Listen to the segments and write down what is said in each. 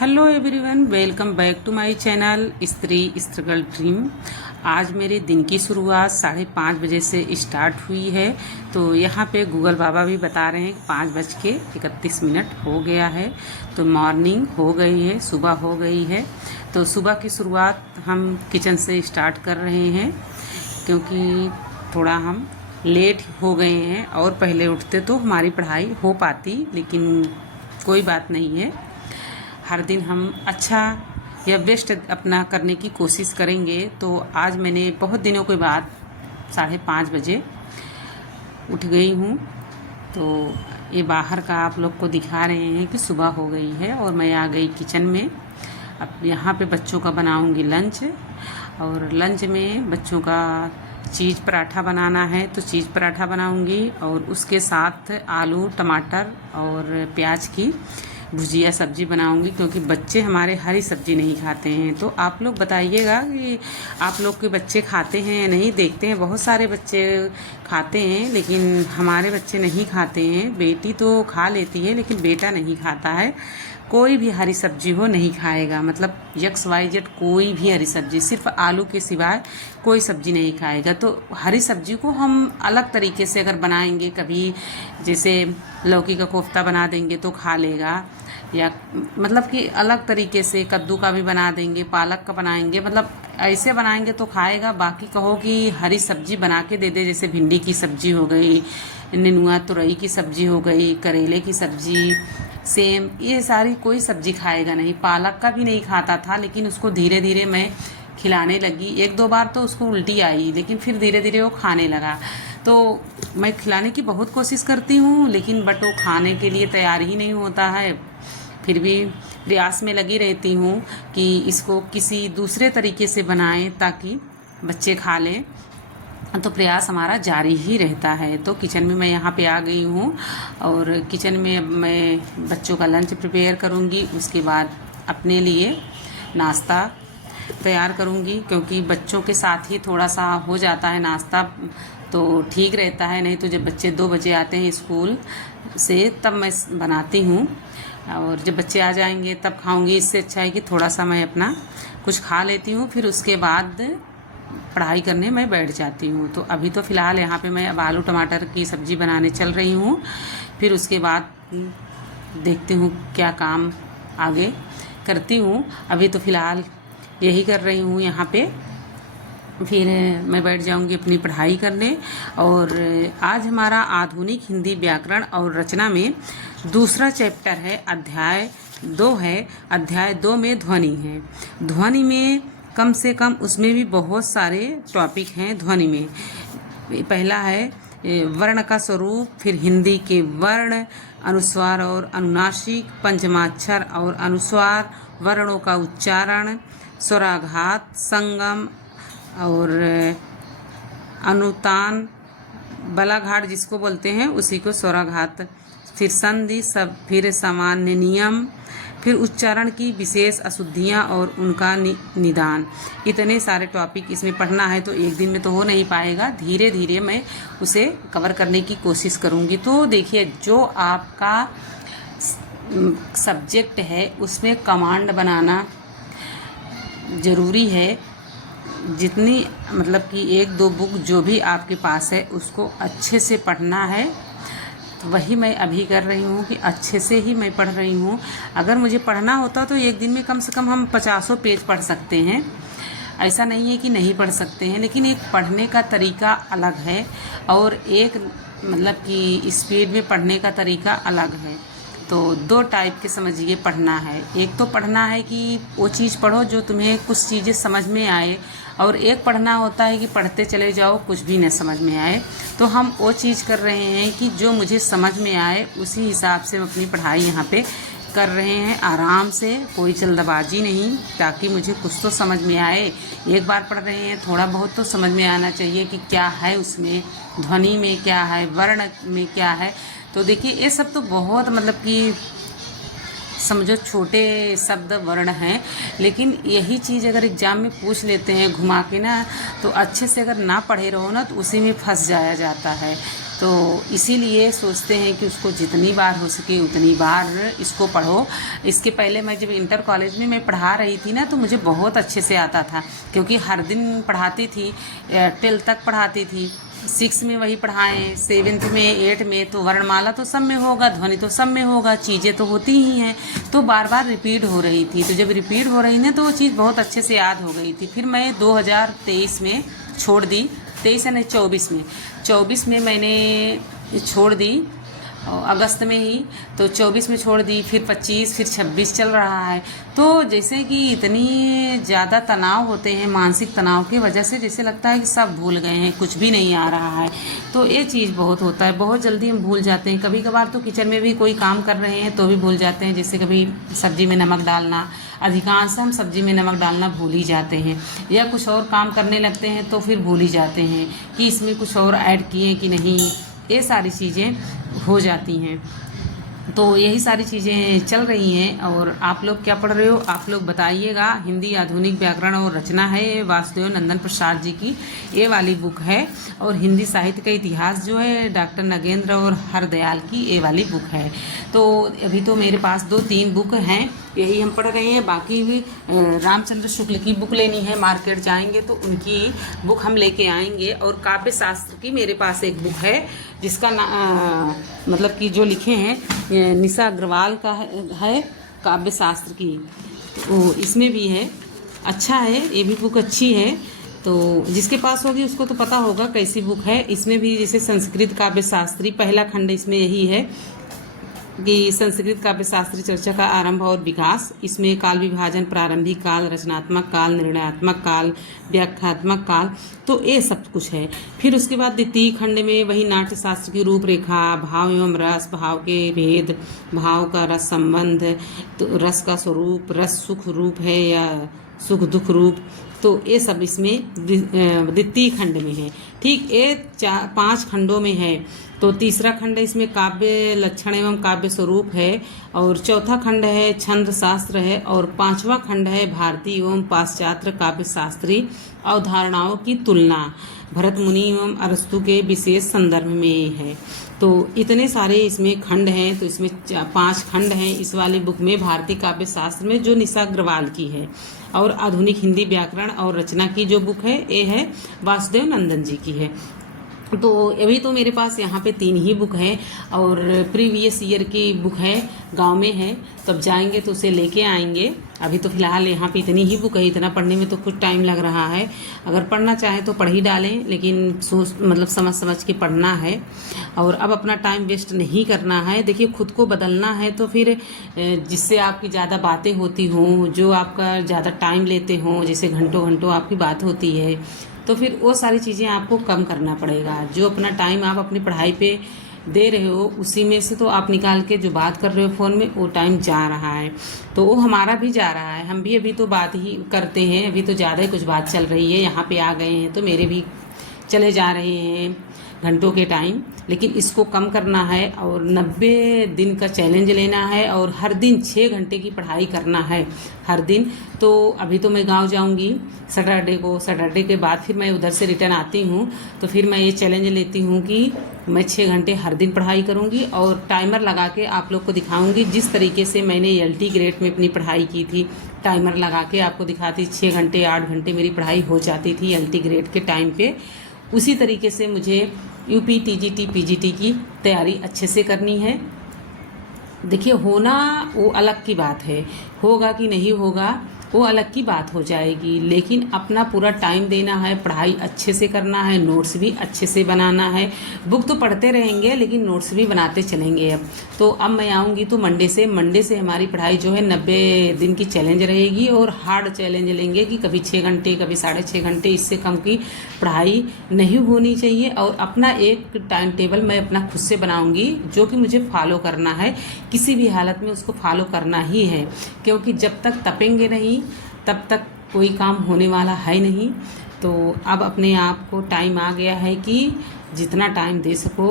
Hello everyone, welcome back to my channel Stree struggle dream. आज मेरे दिन की शुरुआत 5:30 बजे से स्टार्ट हुई है। तो यहाँ पे गूगल बाबा भी बता रहे हैं 5:31 हो गया है। तो मॉर्निंग हो गई है, सुबह हो गई है। तो सुबह की शुरुआत हम किचन से स्टार्ट कर रहे हैं, क्योंकि थोड़ा हम लेट हो गए हैं और पहले उठते तो हमारी पढ़ाई हो पाती, लेकिन कोई बात नहीं है। हर दिन हम अच्छा या बेस्ट अपना करने की कोशिश करेंगे। तो आज मैंने बहुत दिनों के बाद 5:30 बजे उठ गई हूँ। तो ये बाहर का आप लोग को दिखा रहे हैं कि सुबह हो गई है और मैं आ गई किचन में। अब यहाँ पे बच्चों का बनाऊँगी लंच, और लंच में बच्चों का चीज़ पराठा बनाना है तो चीज़ पराठा बनाऊँगी, और उसके साथ आलू टमाटर और प्याज की भुजिया सब्जी बनाऊंगी, क्योंकि बच्चे हमारे हरी सब्जी नहीं खाते हैं। तो आप लोग बताइएगा कि आप लोग के बच्चे खाते हैं या नहीं। देखते हैं बहुत सारे बच्चे खाते हैं, लेकिन हमारे बच्चे नहीं खाते हैं। बेटी तो खा लेती है, लेकिन बेटा नहीं खाता है। कोई भी हरी सब्जी हो नहीं खाएगा, मतलब XYZ कोई भी हरी सब्जी, सिर्फ आलू के सिवाय कोई सब्जी नहीं खाएगा। तो हरी सब्जी को हम अलग तरीके से अगर बनाएंगे, कभी जैसे लौकी का कोफ्ता बना देंगे तो खा लेगा, या मतलब कि अलग तरीके से कद्दू का भी बना देंगे, पालक का बनाएंगे, मतलब ऐसे बनाएंगे तो खाएगा। बाकी कहो कि हरी सब्जी बना के दे दे, जैसे भिंडी की सब्जी हो गई, नेनुआ तुरई की सब्जी हो गई, करेले की सब्जी, सेम, ये सारी कोई सब्जी खाएगा नहीं। पालक का भी नहीं खाता था, लेकिन उसको धीरे धीरे मैं खिलाने लगी। 1-2 बार तो उसको उल्टी आई, लेकिन फिर धीरे धीरे वो खाने लगा। तो मैं खिलाने की बहुत कोशिश करती हूँ, लेकिन बट वो खाने के लिए तैयार ही नहीं होता है। फिर भी प्रयास में लगी रहती हूँ कि इसको किसी दूसरे तरीके से बनाएं ताकि बच्चे खा लें। तो प्रयास हमारा जारी ही रहता है। तो किचन में मैं यहाँ पे आ गई हूँ, और किचन में अब मैं बच्चों का लंच प्रिपेयर करूँगी। उसके बाद अपने लिए नाश्ता तैयार करूँगी, क्योंकि बच्चों के साथ ही थोड़ा सा हो जाता है नाश्ता, तो ठीक रहता है। नहीं तो जब बच्चे 2 बजे आते हैं स्कूल से तब मैं बनाती हूँ, और जब बच्चे आ जाएंगे तब खाऊंगी। इससे अच्छा है कि थोड़ा सा मैं अपना कुछ खा लेती हूँ, फिर उसके बाद पढ़ाई करने मैं बैठ जाती हूँ। तो अभी तो फ़िलहाल यहाँ पे मैं अब आलू टमाटर की सब्ज़ी बनाने चल रही हूँ। फिर उसके बाद देखती हूँ क्या काम आगे करती हूँ। अभी तो फ़िलहाल यही कर रही हूँ यहाँ पे, फिर मैं बैठ जाऊंगी अपनी पढ़ाई करने। और आज हमारा आधुनिक हिंदी व्याकरण और रचना में दूसरा चैप्टर है, अध्याय 2 है। अध्याय 2 में ध्वनि है। ध्वनि में कम से कम उसमें भी बहुत सारे टॉपिक हैं। ध्वनि में पहला है वर्ण का स्वरूप, फिर हिंदी के वर्ण, अनुस्वार और अनुनासिक, पंचमाक्षर और अनुस्वार, वर्णों का उच्चारण, स्वराघात, संगम और अनुतान, बलाघाट जिसको बोलते हैं उसी को स्वराघात, फिर संधि, सब, फिर सामान्य नियम, फिर उच्चारण की विशेष अशुद्धियाँ और उनका निदान। इतने सारे टॉपिक इसमें पढ़ना है, तो एक दिन में तो हो नहीं पाएगा। धीरे धीरे मैं उसे कवर करने की कोशिश करूँगी। तो देखिए, जो आपका सब्जेक्ट है उसमें कमांड बनाना ज़रूरी है। जितनी मतलब कि 1-2 बुक जो भी आपके पास है उसको अच्छे से पढ़ना है। तो वही मैं अभी कर रही हूँ कि अच्छे से ही मैं पढ़ रही हूँ। अगर मुझे पढ़ना होता तो एक दिन में कम से कम हम 50 पेज पढ़ सकते हैं। ऐसा नहीं है कि नहीं पढ़ सकते हैं, लेकिन एक पढ़ने का तरीका अलग है और एक मतलब कि स्पीड में पढ़ने का तरीका अलग है। तो 2 टाइप के समझिए पढ़ना है। एक तो पढ़ना है कि वो चीज़ पढ़ो जो तुम्हें कुछ चीज़ें समझ में आए, और एक पढ़ना होता है कि पढ़ते चले जाओ कुछ भी न समझ में आए। तो हम वो चीज़ कर रहे हैं कि जो मुझे समझ में आए उसी हिसाब से हम अपनी पढ़ाई यहाँ पे कर रहे हैं, आराम से, कोई जल्दबाजी नहीं, ताकि मुझे कुछ तो समझ में आए। एक बार पढ़ रहे हैं, थोड़ा बहुत तो समझ में आना चाहिए कि क्या है उसमें, ध्वनि में क्या है, वर्ण में क्या है। तो देखिए, ये सब तो बहुत मतलब कि समझो छोटे शब्द वर्ण हैं, लेकिन यही चीज़ अगर एग्ज़ाम में पूछ लेते हैं घुमा के ना, तो अच्छे से अगर ना पढ़े रहो ना तो उसी में फंस जाया जाता है। तो इसीलिए सोचते हैं कि उसको जितनी बार हो सके उतनी बार इसको पढ़ो। इसके पहले मैं जब इंटर कॉलेज में मैं पढ़ा रही थी ना, तो मुझे बहुत अच्छे से आता था, क्योंकि हर दिन पढ़ाती थी, 12 तक पढ़ाती थी। 6 में वही पढ़ाएं, 7th में, 8 में, तो वर्णमाला तो सब में होगा, ध्वनि तो सब में होगा, चीज़ें तो होती ही हैं, तो बार बार रिपीट हो रही थी। तो जब रिपीट हो रही ना, तो वो चीज़ बहुत अच्छे से याद हो गई थी। फिर मैं 2023 में छोड़ दी, 23 या नहीं 24 में मैंने छोड़ दी, अगस्त में ही। तो 24 में छोड़ दी, फिर 25, फिर 26 चल रहा है। तो जैसे कि इतनी ज़्यादा तनाव होते हैं, मानसिक तनाव की वजह से जैसे लगता है कि सब भूल गए हैं, कुछ भी नहीं आ रहा है। तो ये चीज़ बहुत होता है, बहुत जल्दी हम भूल जाते हैं। कभी कभार तो किचन में भी कोई काम कर रहे हैं तो भी भूल जाते हैं, जैसे कभी सब्ज़ी में नमक डालना, अधिकांश हम सब्ज़ी में नमक डालना भूल ही जाते हैं, या कुछ और काम करने लगते हैं तो फिर भूल ही जाते हैं कि इसमें कुछ और ऐड किए कि नहीं। ये सारी चीज़ें हो जाती हैं। तो यही सारी चीज़ें चल रही हैं। और आप लोग क्या पढ़ रहे हो, आप लोग बताइएगा। हिंदी आधुनिक व्याकरण और रचना है, ये वासुदेव नंदन प्रसाद जी की ये वाली बुक है। और हिंदी साहित्य का इतिहास जो है डॉक्टर नगेंद्र और हरदयाल की ये वाली बुक है। तो अभी तो मेरे पास 2-3 बुक हैं, यही हम पढ़ रहे हैं। बाकी भी रामचंद्र शुक्ल की बुक लेनी है, मार्केट जाएंगे तो उनकी बुक हम लेके आएंगे। और काव्य शास्त्र की मेरे पास एक बुक है, जिसका मतलब कि जो लिखे हैं निशा अग्रवाल का है, काव्य शास्त्र की। तो इसमें भी है, अच्छा है, ये भी बुक अच्छी है। तो जिसके पास होगी उसको तो पता होगा कैसी बुक है। इसमें भी जैसे संस्कृत काव्य शास्त्री, पहला खंड इसमें यही है कि संस्कृत काव्य शास्त्री चर्चा का आरंभ और विकास। इसमें काल विभाजन, प्रारंभिक काल, रचनात्मक काल, निर्णयात्मक काल, व्याख्यात्मक काल, तो ये सब कुछ है। फिर उसके बाद द्वितीय खंड में वही नाट्य शास्त्र की रूपरेखा, भाव एवं रस, भाव के भेद, भाव का रस संबंध, तो रस का स्वरूप, रस सुख रूप है या सुख दुख रूप, तो ये सब इसमें द्वितीय खंड में है। ठीक, ये 5 खंडों में है। तो तीसरा खंड इसमें काव्य लक्षण एवं काव्य स्वरूप है, और चौथा खंड है छंद शास्त्र है, और 5वां खंड है भारतीय एवं पाश्चात्य काव्य शास्त्री अवधारणाओं की तुलना, भरत मुनि एवं अरस्तु के विशेष संदर्भ में है। तो इतने सारे इसमें खंड हैं। तो इसमें 5 खंड हैं इस वाली बुक में, भारतीय काव्य शास्त्र में, जो निशा अग्रवाल की है। और आधुनिक हिंदी व्याकरण और रचना की जो बुक है ये है वासुदेव नंदन जी की है। तो अभी तो मेरे पास यहाँ पे 3 ही बुक है, और प्रीवियस ईयर की बुक है, गांव में है, तब जाएंगे तो उसे लेके आएंगे। अभी तो फ़िलहाल यहाँ पे इतनी ही बुक है, इतना पढ़ने में तो कुछ टाइम लग रहा है। अगर पढ़ना चाहें तो पढ़ ही डालें, लेकिन मतलब समझ के पढ़ना है, और अब अपना टाइम वेस्ट नहीं करना है। देखिए, खुद को बदलना है, तो फिर जिससे आपकी ज़्यादा बातें होती हों, जो आपका ज़्यादा टाइम लेते हों, जैसे घंटों घंटों आपकी बात होती है, तो फिर वो सारी चीज़ें आपको कम करना पड़ेगा। जो अपना टाइम आप अपनी पढ़ाई पे दे रहे हो, उसी में से तो आप निकाल के जो बात कर रहे हो फ़ोन में, वो टाइम जा रहा है। तो वो हमारा भी जा रहा है, हम भी अभी तो बात ही करते हैं, अभी तो ज़्यादा ही कुछ बात चल रही है। यहाँ पे आ गए हैं तो मेरे भी चले जा रहे हैं घंटों के टाइम, लेकिन इसको कम करना है। और 90 दिन का चैलेंज लेना है, और हर दिन 6 घंटे की पढ़ाई करना है, हर दिन। तो अभी तो मैं गांव जाऊंगी सैटरडे को, सैटरडे के बाद फिर मैं उधर से रिटर्न आती हूँ, तो फिर मैं ये चैलेंज लेती हूँ कि मैं 6 घंटे हर दिन पढ़ाई करूँगी। और टाइमर लगा के आप लोग को दिखाऊँगी, जिस तरीके से मैंने LT ग्रेड में अपनी पढ़ाई की थी, टाइमर लगा के आपको दिखाती। 6 घंटे 8 घंटे मेरी पढ़ाई हो जाती थी LT ग्रेड के टाइम पे। उसी तरीके से मुझे UP TGT PGT की तैयारी अच्छे से करनी है। देखिए, होना वो अलग की बात है, होगा कि नहीं होगा वो अलग की बात हो जाएगी, लेकिन अपना पूरा टाइम देना है, पढ़ाई अच्छे से करना है, नोट्स भी अच्छे से बनाना है। बुक तो पढ़ते रहेंगे, लेकिन नोट्स भी बनाते चलेंगे। अब मैं आऊँगी तो मंडे से हमारी पढ़ाई जो है 90 दिन की चैलेंज रहेगी, और हार्ड चैलेंज लेंगे कि कभी 6 घंटे, कभी 6.5 घंटे, इससे कम की पढ़ाई नहीं होनी चाहिए। और अपना एक टाइम टेबल मैं अपना खुद से बनाऊँगी, जो कि मुझे फॉलो करना है, किसी भी हालत में उसको फॉलो करना ही है, क्योंकि जब तक तपेंगे नहीं तब तक कोई काम होने वाला है नहीं। तो अब अपने आप को टाइम आ गया है कि जितना टाइम दे सको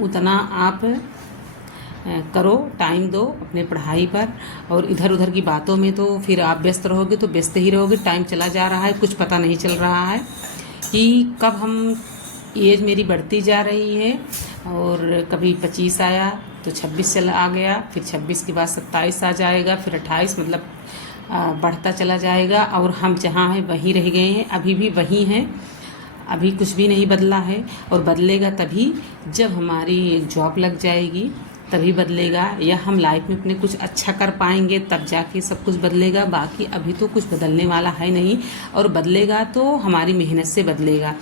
उतना आप करो, टाइम दो अपने पढ़ाई पर। और इधर उधर की बातों में तो फिर आप व्यस्त रहोगे तो व्यस्त ही रहोगे, टाइम चला जा रहा है, कुछ पता नहीं चल रहा है कि कब हम एज मेरी बढ़ती जा रही है और कभी 25 आया तो 26 चला आ गया, फिर 26 के बाद 27 आ जाएगा, फिर 28, मतलब बढ़ता चला जाएगा। और हम जहाँ हैं वहीं रह गए हैं, अभी भी वहीं हैं, अभी कुछ भी नहीं बदला है। और बदलेगा तभी जब हमारी जॉब लग जाएगी, तभी बदलेगा, या हम लाइफ में अपने कुछ अच्छा कर पाएंगे तब जाके सब कुछ बदलेगा। बाकी अभी तो कुछ बदलने वाला है नहीं। और बदलेगा तो हमारी मेहनत से बदलेगा।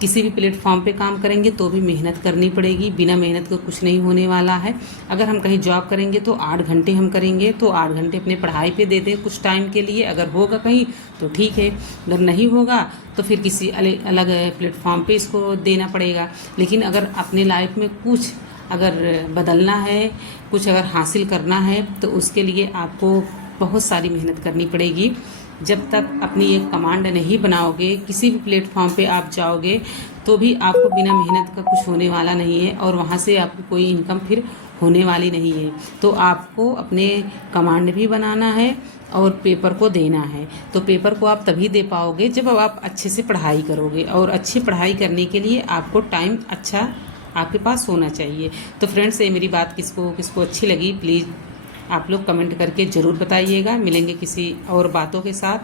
किसी भी प्लेटफॉर्म पे काम करेंगे तो भी मेहनत करनी पड़ेगी, बिना मेहनत के कुछ नहीं होने वाला है। अगर हम कहीं जॉब करेंगे तो 8 घंटे हम करेंगे, तो 8 घंटे अपने पढ़ाई पे दे दें कुछ टाइम के लिए, अगर होगा कहीं तो ठीक है, अगर नहीं होगा तो फिर किसी अलग प्लेटफॉर्म पे इसको देना पड़ेगा। लेकिन अगर अपने लाइफ में कुछ अगर बदलना है, कुछ अगर हासिल करना है, तो उसके लिए आपको बहुत सारी मेहनत करनी पड़ेगी। जब तक अपनी एक कमांड नहीं बनाओगे, किसी भी प्लेटफॉर्म पे आप जाओगे तो भी आपको बिना मेहनत का कुछ होने वाला नहीं है, और वहाँ से आपको कोई इनकम फिर होने वाली नहीं है। तो आपको अपने कमांड भी बनाना है और पेपर को देना है। तो पेपर को आप तभी दे पाओगे जब आप अच्छे से पढ़ाई करोगे, और अच्छी पढ़ाई करने के लिए आपको टाइम अच्छा आपके पास होना चाहिए। तो फ्रेंड्स, ये मेरी बात किसको किसको अच्छी लगी, प्लीज़ आप लोग कमेंट करके ज़रूर बताइएगा। मिलेंगे किसी और बातों के साथ।